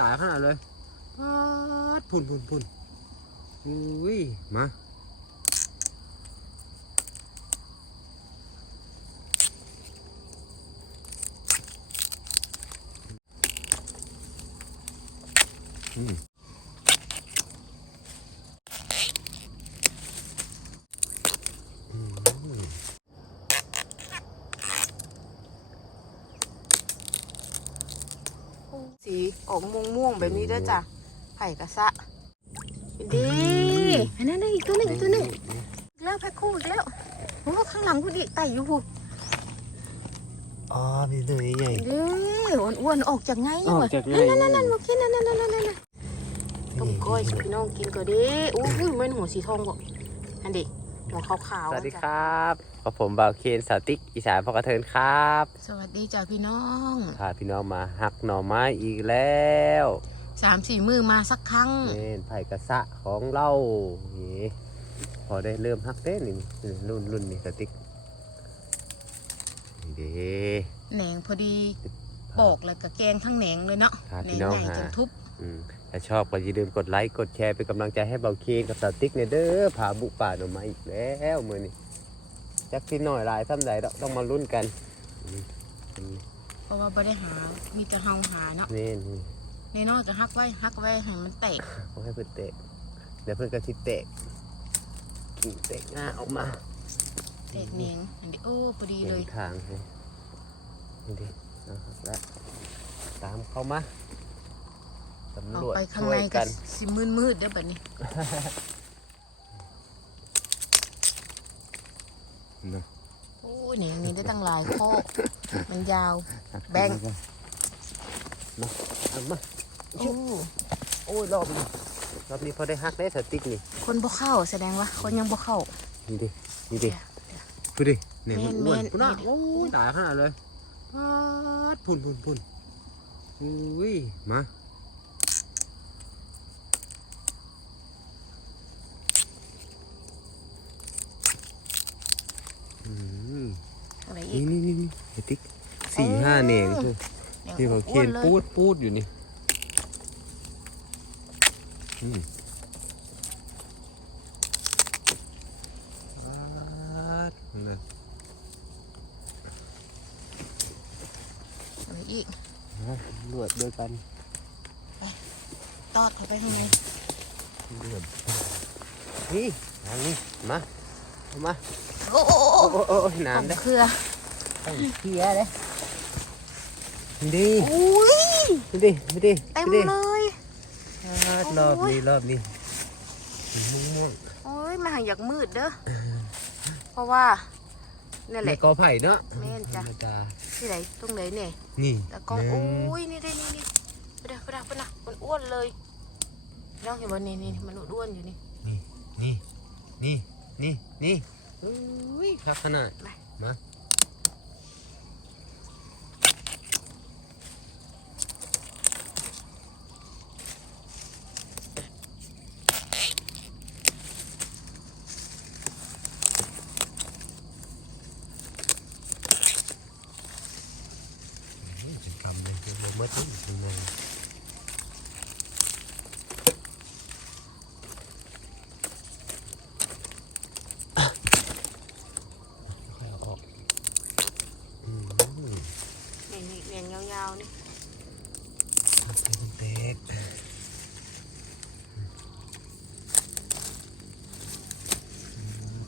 ตายขนาดเลยปาดพุ่นพุ่นพุ่นอุ้ย มาอืม สี ออกม่วงม่วงๆแบบนี้เด้อจ้ะไผ่กระซะดีอันนั้นได้อีกตัวหนึ่งอีกตัวหนึ่งอีกแล้วแพ็คคู่อีกแล้วโอ้ข้างหลังคุณดิไต่อยู่พูอ๋อนี่ตัวใหญ่เด้อ้วนๆออกจากไงออกจากไงนั่นนั่นนั่นมากินนั่นนั่นนั่นนั่นต้มก้อยสิพี่น้องกินก็เด้อู้หูยมันหัวสีทองบ่อันดิ หัวขาวๆสวัสดีจ้ะครับกับผมบ่าวเคนสาวติ๊กอีสานพอกระเทินครับสวัสดีจ้ะพี่น้องพาพี่น้องมาหักหน่อไม้อีกแล้วสามสี่มือมาสักครั้ง เน่นไผ่กระสะของเรานี่พอได้เริ่มหักเต้นนี่นี่รุ่นรุ่นนี่สาวติ๊กนี่เด้แหนงพอดีปอกแล้วก็แกงทั้งแหนงเลยเนาะครับแหนพี่งน้องใหญ่ฮะจนทุบอืม ถ้าชอบก็อย่าลืมกดไลค์กดแชร์เป็นกำลังใจให้เบาเคนกับสาวติ๊กเนี่ยเด้อพาบุกป่าหน่อไม้อีกแล้วมือนี่จักสิหน่อยหลายซ้ำใดดอกต้องมาลุ้นกันอืมอืมเพราะว่าไม่ได้หา มีแต่เฮาหาเนาะนี่นี่ในนอกจะฮักไว้ฮักไว้ให้มันแตกเขาให้เพื่อนเตะเดี๋ยวเพื่อนก็สิเตะกิ่งเตะง่าออกมาแตกเนียงอันนี้โอ้พอดีเห็เลยนทางให้นี่ดิเอาละตามเข้ามา ตำออรกวจไปข้างช่วในยก็กันสิมืดมืดๆเด้อแบบนี้นะโอ้ยเนี่ยมีได้ตั้งหลายข้อมันยาว แบ่งมาเอามาโอ้โอ้ยรอบนี้รอบนี้พอได้ฮักได้สติ๊กนี่ คนบ่เข้าแสดงว่าคนยังบ่เข้านี่ดินี่ดิเดี๋ยวดูดิเนี่ยมันอ้วนแม่นๆพุ่นอะนี่ดิโอ้ยตายขนาดเลยปาดพุ่นพุ่นพุ่นอุ้ยมาอืม อะไรอี นี่ ก นี่นี่นี่ไอ้ติ๊กสี่ห้า เหน่งคือเนี่ยที่เขาอ้เขีวยนนเลยปูดปูดอยู่นี่อืมปาดนั่นอะไรอีกนะลวดด้วยกัน ตอดเข้าไปข้างในลวดนี่ทางนี้ มาเอามา โอ้โอ้โอ้โอ้โอ้โอ้ยผมน้ำเด้เครือต้องเคลียร์เด้ดีอุ้ยดีดีดีเต็มดีเลยปาดรอบนี้รอบนี้ม่วงม่วงโอ้ยมาหาอยากมืดเด้อเพราะว่านี่นแหในละ กอไผ่เนาะแม่นจ้ะ ธรรมดาที่ไหนตรงไหนเนี่ยนี่แต่ก็หนึ่งโอ้ยนี่ได้นี่นี่ไปเด้อไปเด้อไปเด้อมันอ้วนเลยน้องเห็นว่านี่นี่มันอ้วนอยู่นี่นี่นี่นี่นี่อุ้ยคักขนาดไป มา จะทำเลยจะบ่เมื่อที่ถึงเลยค่อยเอาออกอืม นี่นี่เนียงยาวๆนี่เป็นเตก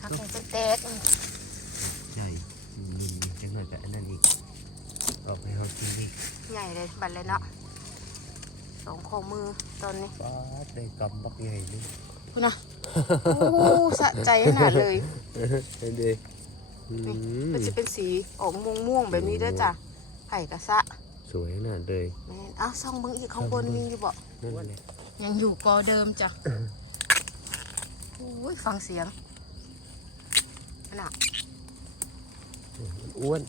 คักให้เป็นแตกใหญ่นี่จังหน่อยกับอันนั้นอีก ออกไปเขากินอีก ใหญ่เลยบัดเลยเนาะสองข้อมือตอนนี้ป้าดได้กำบักใหญ่เลยคุณนะโอ้สะใจขนาดเลยเห็นดิอืนี่มมันจะเป็นสีออกม่วงม่วงๆแบบนี้เด้อจ้ะไผ่กระซะ สวยขนาดเลยแม่นอ้าวซ่องเบิ้งอีกข้างบนมีอยู่บ่นั่นแหละยังอยู่กอเดิมจ้ะโอ้ยฟังเสียงอันน่ะมันอ้วน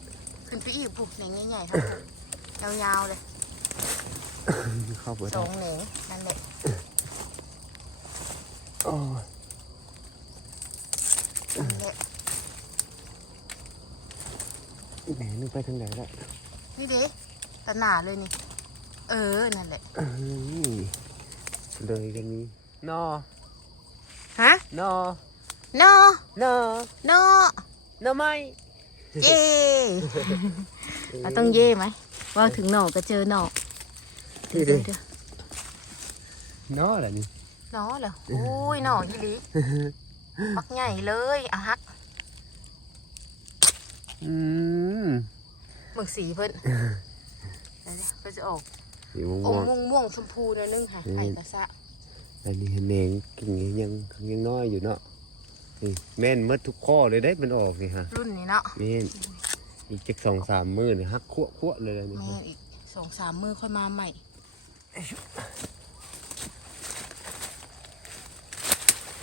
ขึ้นไปอีกผูกแหนงใหญ่ๆครับผูกยาวๆเลยเข้าไปสได้องแหนงนั่นแหละโอ้ยนั่นแหละแหมนึกไปทางไหนละนี่เด้ ตะหนาเลยนี่ เออ นั่นแหละนี่เลยก็มีนอฮะนอนอนอนอนอไม้เย่เราต้องเย่ไหมว่าถึงหนอก็เจอหนอเดี๋ยวเดี๋ยวเดี๋ยวนออะไรนี่หนอเหรอโอ้ยหนอยี่ลีปักใหญ่เลยอะฮักอืมหมึกสีเพิ่น เดี๋ยวๆเพิ่นจะออกสีม่อวมงม่วงม่วงชมพูหนอยนึงค่ะอืมไข่กระซะๆอันนี้แมงกินยังยังน้อยอยู่เนาะนี่แม่นหมดทุกข้อเลยได้มันออกนี่ฮะรุ่นนี้เนาะแม่นอีกจักสองสามมื้อนี่ฮักคั่วคั่วเลยนะนี่แม่อีกสองสามมือค่อยมาใหม่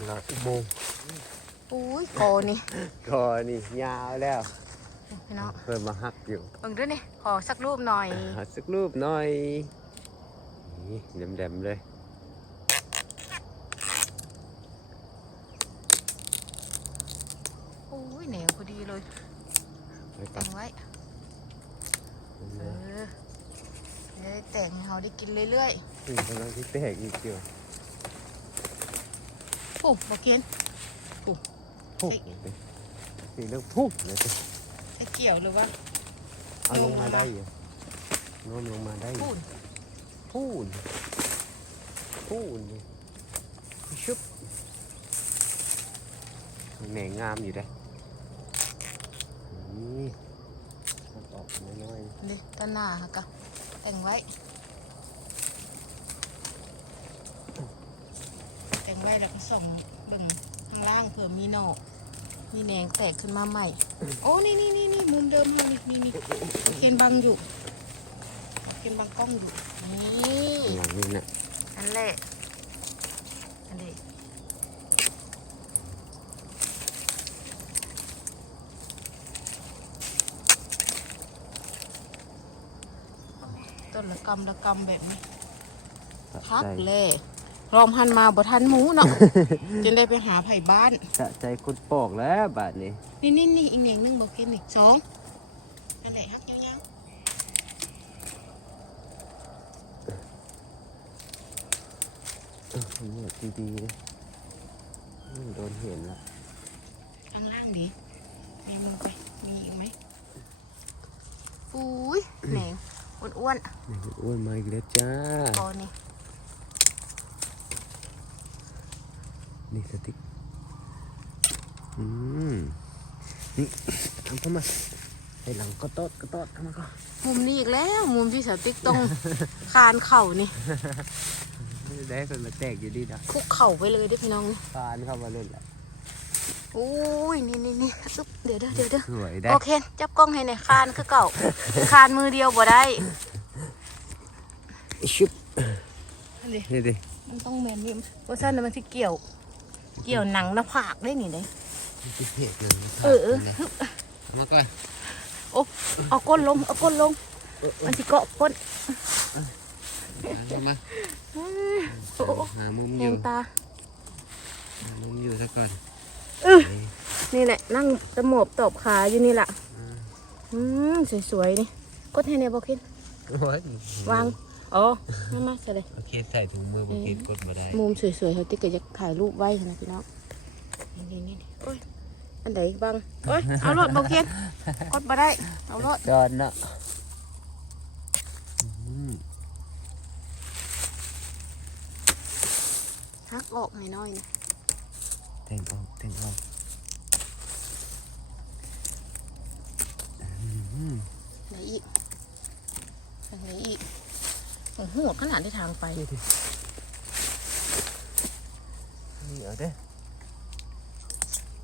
เราอุโมงค์อุ้ยโกนี่ก็นี่ยาวแล้ว พี่น้องเพิ่มมาฮักอยู่เบิ่งด้วยนี่ขอสักรูปหน่อยหาสักรูปหน่อยนี่แดมๆเลยอุ้ยเหนียวพอดีเลยไปแต่ตัดงไว้เออเดี๋ยวได้แต่งให้เขาได้กินเรื่อยนี่กำลังที่แตกอีกเดียวๆปุ๊บบอกเกียนพุ่งเลยนี่เรื่องพุ่งเลยสิไอ้ เกี่ยวหรือว่าเอาลงมาได้อยู่โน้มลงมาได้อยู่พูดพูนพูนเลยชุบแหน่งามอยู่ได้อนี่เอาออกน้อยนี่ต้นหน้าค่ะกะแต่งไว้แต่งไว้แล้วก็ส่องเบิ่งข้างล่างเผื่อมีหนอก มีแหนงแตกขึ้นมาใหม่ โอ้ นี่นี่นี่นี่มุมเดิมเลยนี่นี่นี่เคนบังอยู่ เคนบังกล้องอยู่ นี่ๆหลังนี่นะอันแรกอันนี้ต้นละกำละกำแบบนี้พักใจเลย รอมหันมาบ่ทันหมูเนาะ จนได้ไปหาไผ่บ้าน สะใจคนปอกแล้วบาทนี้ นี่นี่นี่อีกหนึ่งหนึ่งบอกกินอีกสองอันไหนฮักยาวเหนียดดีๆเลยอืมโดนเห็นละๆข้างล่างดีมีมือไป มีอีกไหมอุ้ยแหนงอ้วนนี่อ้วนมาอีกแล้วจ้าๆคอนี่นี่ สติ๊กอืมนี่ทำเข้ามาให้หลังก็ตอดก็ตอดเข้ามาก็มุมนี้อีกแล้วมุมที่สติ๊กตรง คานเข่านี่ได้คนมาแตกอยู่ดีนะคุกเข่าไปเลยเด้อพี่น้องนี่คานเข้ามาเล่นแหละอุ้ยนี่นี่นี่อึ๊บเดี๋ยวเด้อเดี๋ยวเด้อสวยได้โอเค จับกล้องให้หน่อยคานคือเก่าคานมือเดียวบ่ได้ชุบอันนี้นี่ดิมันต้องแมนนี่ว่าสั้นน่ะมันที่เกี่ยว เกี่ยวหนังหน้าผากได้นี่เด้ที่เผ็ดเลยเออเออฮึบมาก่อนโอ้เอาก้นลงเอาก้นลง มันสิเกาะก้นมามาโอ้โอ้หามุมแหอยู่งตาหามุมอยู่ซะก่อนนี่แหละนั่งตะหมอบตบขาอยู่นี่แหละอืมสวยๆนี่กดให้ในบอกคินโอ้ยวาง อ๋อมามาใส่เลยโอเคใส่ถุงมือเมื่อกี้กดมาได้มุมสวยๆเขาติ๊กก็จะถ่ายรูปไว้นะพี่น้องนี่นี่นี่โอ้ยอันไหนบ้างโอ้ยเอารถบอกคินกดมาได้เอารถจอนนะอืมฮักออกหน่อยๆนะแต่งออกแต่งออกอืมไหนอีกไหนอีก โอ้โหขนาดที่ทางไปนี่ดินี่เอาเด้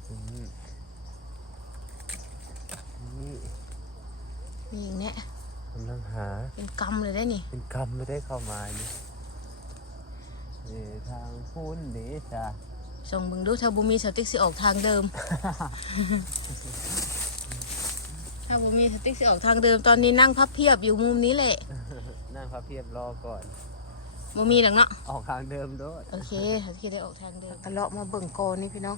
อืมนี่นี่อย่างเนี้ยกำลังหา เป็นกำเลยได้นี่ เป็นกรรมไม่ได้เข้ามานี่นี่ทางฟุ้นเดจ้ะส่งเบึงดูถ้าบุมีสติ๊กสิออกทางเดิม ถ้าบุมีสติ๊กสิออกทางเดิม ตอนนี้นั่งพับเพียบอยู่มุมนี้แหละนั่ง พระเพียบรอก่อนบุมีหลังเนาะ ออกทางเดิมด้วยโอเคถ้าที่ได้ออกทางเดิมตะเลาะมาเบิ่งกอนนี่พี่น้อง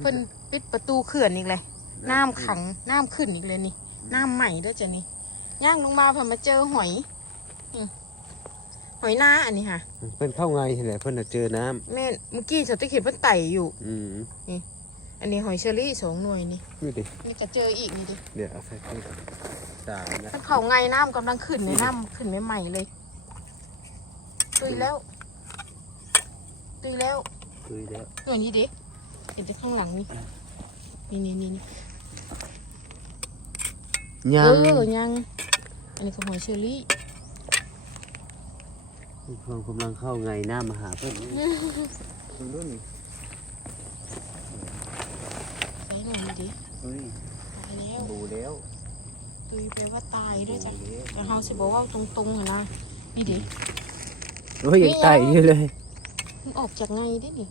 เพิ่นปิดประตูเขื่อนอีกเลย น้ำขัง น้ำขึ้นอีกเลยนี่ น้ำใหม่ด้วยจ้ะนี่ ย่างลงมาเพิ่นมาเจอหอยอืมหอยนาอันนี้ค่ะ เพิ่นเข้าไงแหละเพิ่นน่ะเจอน้ำแม่นเมื่อกี้สติกเห็นเพิ่นไต่อยู่ อืม อันนี้หอยเชอรี่สองหน่วยนี่นี่ดินี่ก็เจออีกนี่ดิเดี๋ยวเอาใส่ตู้ก่อนสามนะถ้าเขาไงน้ำกำลังขึ้นในน้ำขึ้นใหม่ๆเลยตุยแล้วตุยแล้วคุยแล้วหน่วยนี้ดิเห็นแต่ข้างหลังนี่นี่นี่นี่นี่ยัเองอยัง อันนี้ก็หอยเชอรี่เพิ่นกำลังเข้าไงน้ำมาหาเพิ่นดูนู่นนี่ ใส่หน่อยนี้ ดิเฮ้ยตายแล้ว ดูแล้วตุยแปลว่าตายด้วยจ้ะดูแล้วแต่เฮาสิบอกว่าตรงๆเหรอนะนี่ดิโอ้ยยังไต่อยู่เลยมันออกจากไงดินี่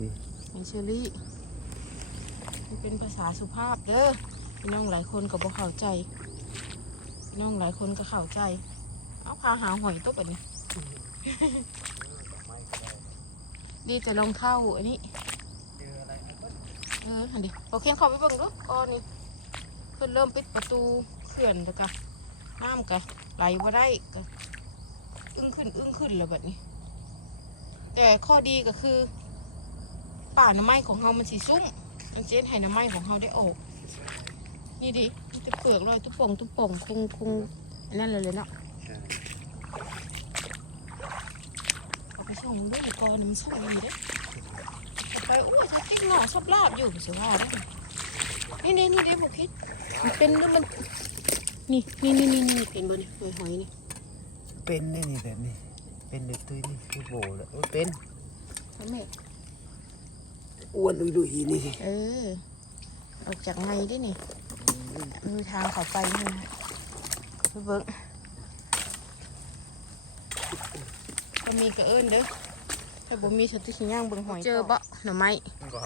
นี่หอยเชอรี่มันเป็นภาษาสุภาพเด้อพี่น้องหลายคนก็บ่เข้าใจพี่น้องหลายคนก็เข้าใจ เอาพาหาหอยตกอันนี้ดีแต่รองเท้าอันนี้เอออันนี้โอเคเข้าไปเบิ่งดูก่อนนี่เพิ่นเริ่มปิดประตูเขื่อนแล้วกะน้ำกะไหลบ่ได้กะอึ้งขึ้นอึ้งขึ้นแล้วแบบนี้ แต่ข้อดีก็คือ ป่าน้ำไม้ของเฮามันสีซุ้มมันเจนให้น้ำไม้ของเฮาได้ออก นี่ดิมันจะเปลือกลอยตุ๊บป่องตุ๊บป่องคงคงอันนั้นเลยเลยเนาะใช่เอาไปส่งด้วยก่อนมันส่งดีเด้เอา ไปโอ้ยถ้าติ๊กหน่อชอบลาบอยู่สิว่าได้นี่นี่นี่เด้บอกคิดมันเป็นแล้วมันนี่นี่นี่นี่นี่เป็นบนหอยหอยนี่เป็นนี่นี่แบบนี้เป็นเด็กตุ้ยนี่คือโบแล้วโอ้เป็นแม่อ้วนดุยดุยนี่เออออกจากไงได้นี่มีทางเขาไปนี่เบิ่งก็มีกระเอิญเด้อ ถ้าบ่มีสติสิย่างเบิ่งหอยเจอบ่หน่อไม้ก็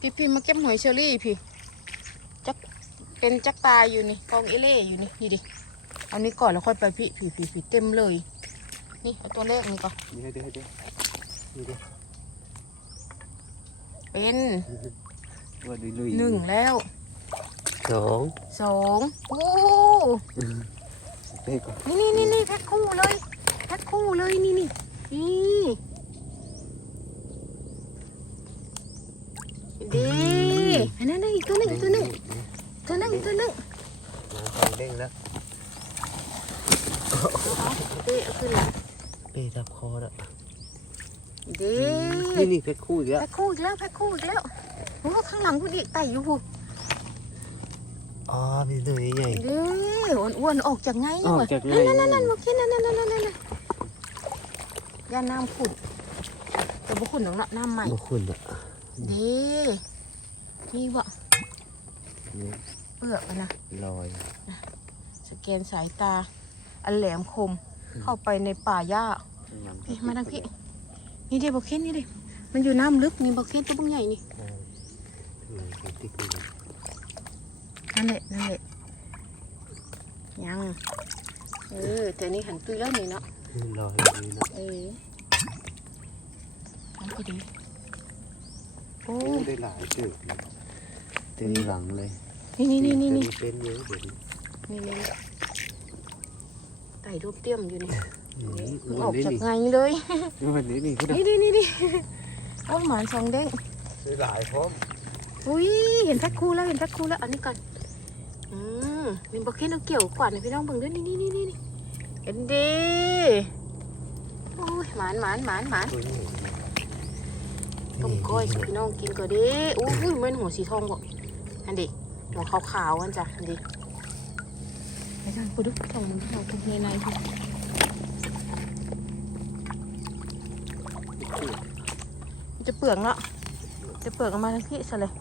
พี่พี่มาเก็บหอยเชอรี่พี่จักเป็นจักตายอยู่นี่กองเอเล่อยู่นี่นี่ดิเอานี้ก่อนแล้วค่อยไปพี่พี่พี่พี่เต็มเลย นี่เอาตัวแรกนี่ก่อนนี่ให้ดูให้ดูนี่ดิเป็นอ้วนดุยดุยหนึ่งแล้วสองสองโอ้เต้ก่อนนี่นี่นี่นี่แพ็คคู่เลยแพ็คคู่เลยนี่นี่นี่ดี อันนั้นนะอีกตัวหนึ่งตัวหนึ่งตัวหนึ่งตัวหนึ่งน้ำทองเด้งแล้วเต้เอาขึ้นละเป้จับคอล้วดีนี่นี่เพชรคู่อีกแล้วแพ็คคู่อีกแล้วแพ็คคู่อีกแล้วโอ้ข้างหลังคุณอีกไต่อยู่พูอ๋อมีตัวใหญ่เด้อ้วนๆออกจากไงออกวะจากไงนั่นนั่นนั่นมาคิดนั่นนั่นนั่นนั่นนั่นย่าน้ำขุ่นแต่บุขุ่นหรอกเนาะน้ำใหม่บ่คุณอะเด้ นี่วะนี่เปลือกอะนะลอย สแกนสายตา อันแหลมคม เข้าไปในป่าหญ้าพี่มาทางพี่ นี่เดี๋ยวบอกเคนนี่ดิมันอยู่น้ำลึกนี่บอกเคนตัวบุ้งใหญ่นี่ใช่อืมเป็นติ๊กนี่นั่นแหละนั่นแหละยังเออแต่นี่หันตุยแล้วนี่เนาะลอยแบบนี้เนาะเออทำไปดีโอ้โอ้ได้หลายจุดเลยเต็มหลังเลยนี่นี่นี่นี่นี่ตัวเป็นเยอะเดี๋ยวนี้นี่นี่ไต่รูปเตี้ยมอยู่นี่นี่เพิ่งวัอนอกนี้จากนี่ไงเลยวันนี้นี่ก็ได้นี่นี่นี่นี่โอ้ยหมานสองเด้งได้หลายพร้อมอุ้ยเห็นแพ็คคู่แล้วเห็นแพ็คคู่แล้วอันนี้ก่อนอืมมีบอกเคนเอาเกี่ยวกวาดให้พี่น้องเบิ่งด้วยนี่นี่นี่นี่นี่เอ็นดีโอ้ยหมานหมานหมานหมานตัวนี้ต้มก้อยให้พี่น้องกินก็ดีอุ้ยเหมือนหัวสีทองบ่ อันดิหัวขาวๆอันจ้ะ อันดิไปจังไปดูทองมันทองในในๆมันจะเปลืองละจะเปลือกออกมาทั้งพี่ซะเลย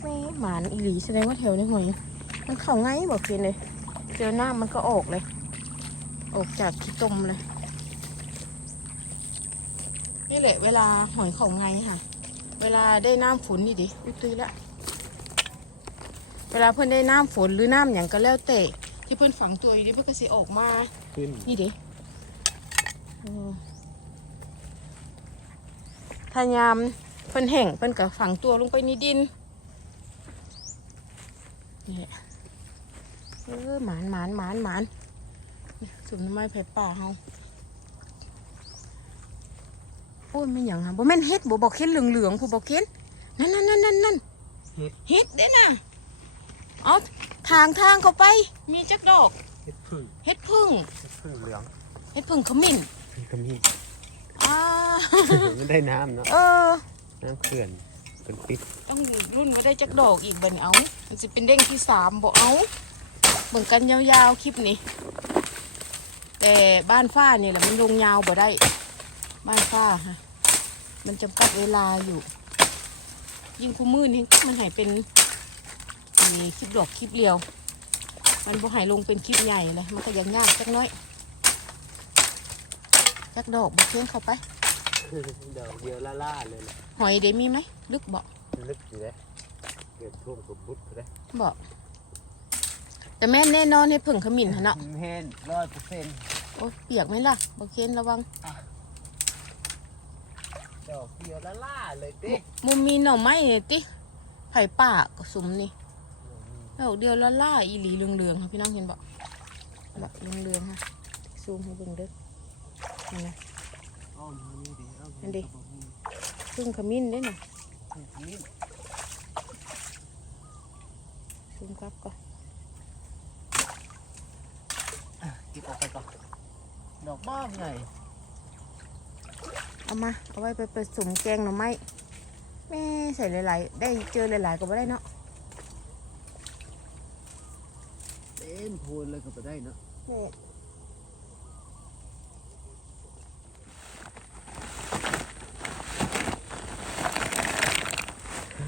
ไม่หมานอีหลีแสดงว่าแถวในหอย มันเข่าง่ายบอกเพียนเลยเจอหน้ามันก็ออกเลย ออกจากขี้ต้มเลย นี่แหละเวลาหอยของไงค่ะ เวลาได้น้ำฝนนี่ดิ อุ้ยตุยละ เวลาเพื่อนได้น้ำฝนหรือน้ำอย่างก็แล้วแต่ที่เพื่อนฝังตัวอยู่ดิเพื่อนก็สิออกมา ขึ้นนี่ดิเออถ้ายามเพิ่นแห้งเพิ่นก็ฝังตัวลงไปในดินนี่แหละเออหมานหมานหมานหมานนี่สุ่มหน้ำไม้ไผ่ป่าเฮาโอ้ยไม่หยังฮะบ่แม่นเฮ็ดบ่บอกเฮ็ดเหลืองๆผู้บอกเฮ็ดนั่นนั่นนั่นนั่นนั่นเฮ็ดเฮ็ดเด้น่ะ เอาทางทางเข้าไป มีจักดอกเฮ็ดพึ่งเฮ็ดพึ่งเฮ็ดพึ่งเหลืองเฮ็ดพึ่งขมิ้นเฮ็ดขมิ้นอ่าไม่ได้น้ำเนาะเออน้ำเขื่อนเป็นปิดต้องรุ่นว่าได้จักดอกอีกบัดนเอามันจะเป็นเด้งที่สามบอกเอาเบิ่งกันยาวๆคลิปนี้ แต่บ้านฟ้านี่แหละมันลงยาวบ่ได้ บ้านฟ้าฮะมันจำกัดเวลาอยู่ ยิ่งคู่มือนี่มันใหายเป็น มีคลิปดอกคลิปเดียว มันบ่ใหายลงเป็นคลิปใหญ่เลยมันก็ยังยากจักหน้อยจักดอกบ่เคียงเข้าไปดอกเดียวละล่าเลยนะหอยเดมีไหมลึกบ่ลึกอยู่เลยเกิดท่วมกับบุตรเลยบอกแต่แม่นแน่นอนให้ผึ่งขมิ้นหั่นเนาะแห้นร้อยเปอร์เซ็นต์โอ้ยเปียกไหมล่ะบอเคนระวังดอกเดียวละล่าเลยติมุมมีหน่อไม้เนี่ยติไผ่ป่ากสุมนี่ ดอกเดียวละล่าอีหลีเหลืองๆค่ะพี่น้องเห็นบอกแบบเหลืองๆค่ะซูมให้เบิ่งเด้อนี่นะอ้อมนี่ดิอ้อมอันดิผึ่งขมิ้นได้น่ะนี่ซูมกลับก่อนเก็บออกไปก่อนดอกบ้าไงเอามา เอาไว้ไปผสมแกงหน่อไม้แม่ใส่หลายๆ ได้เจอหลายๆก็บ่ได้เนาะ เต็มโพ นเลยก็ไปได้เนาะ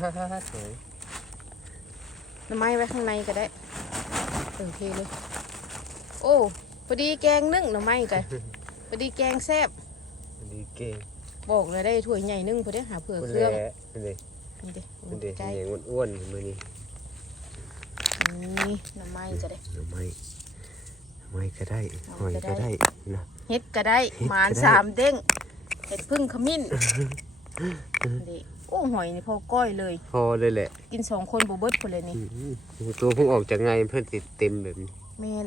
แม่สวยหน่อไม้ไว้ข้างในก็ได้เออโอเคเลย โอ้พอดีแกงนึ่งหน่อไม้กันพอดีแกงแซ่บพอันนี้เก่งบอกเลยได้ถ้วยใหญ่นึ่งพอดีหาเผื่อเครื่องละมันเด็นี่ดินเด็ใกล้เด็อ้วนๆมือนี้ นี่หน่อไม้ก็ได้ หน่อไม้หน่อไม้ก็ได้หอยก็ก็ได้ได้นะเฮ็ดก็ได้เฮ็ดก็ได้หมานสามเด้งเห็ดพึ่งขมิ้นดิโอ้หอยนี่พอก้อยเลย พอเลยแหละ กินสองคนบ่เบิดคนเลยนี่อืมตัวเพิ่งออกจากไงเพื่อนติดเต็มแบบนี้แม่น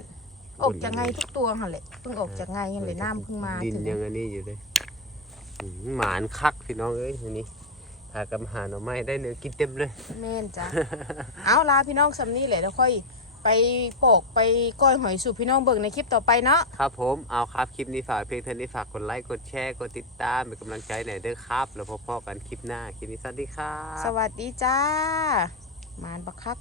ออกจากไงทุกตัวหั่นแหละเพิ่งออกจากไงยังเลยน้ำเพิ่งมาดินถึงยังอันนี้อยู่เลยอืมหมานคักพี่น้องเอ้ยวันนี้ พากำหาหน่อไม้ได้เนื้อกินเต็มเลย แม่นจ้ะ เอาลาพี่น้องสำนี้แหละแล้วค่อย ไปปอกไปก้อยหอยสู่พี่น้องเบิ่งในคลิปต่อไปเนาะ ครับผมเอาครับคลิปนี้ฝากเพียงเท่านี้ฝากกดไลค์กดแชร์กดติดตามเป็นกำลังใจหน่อยเด้อครับ แล้วพบกันคลิปหน้าคลิปนี้สวัสดีครับ สวัสดีจ้ามานบักคัก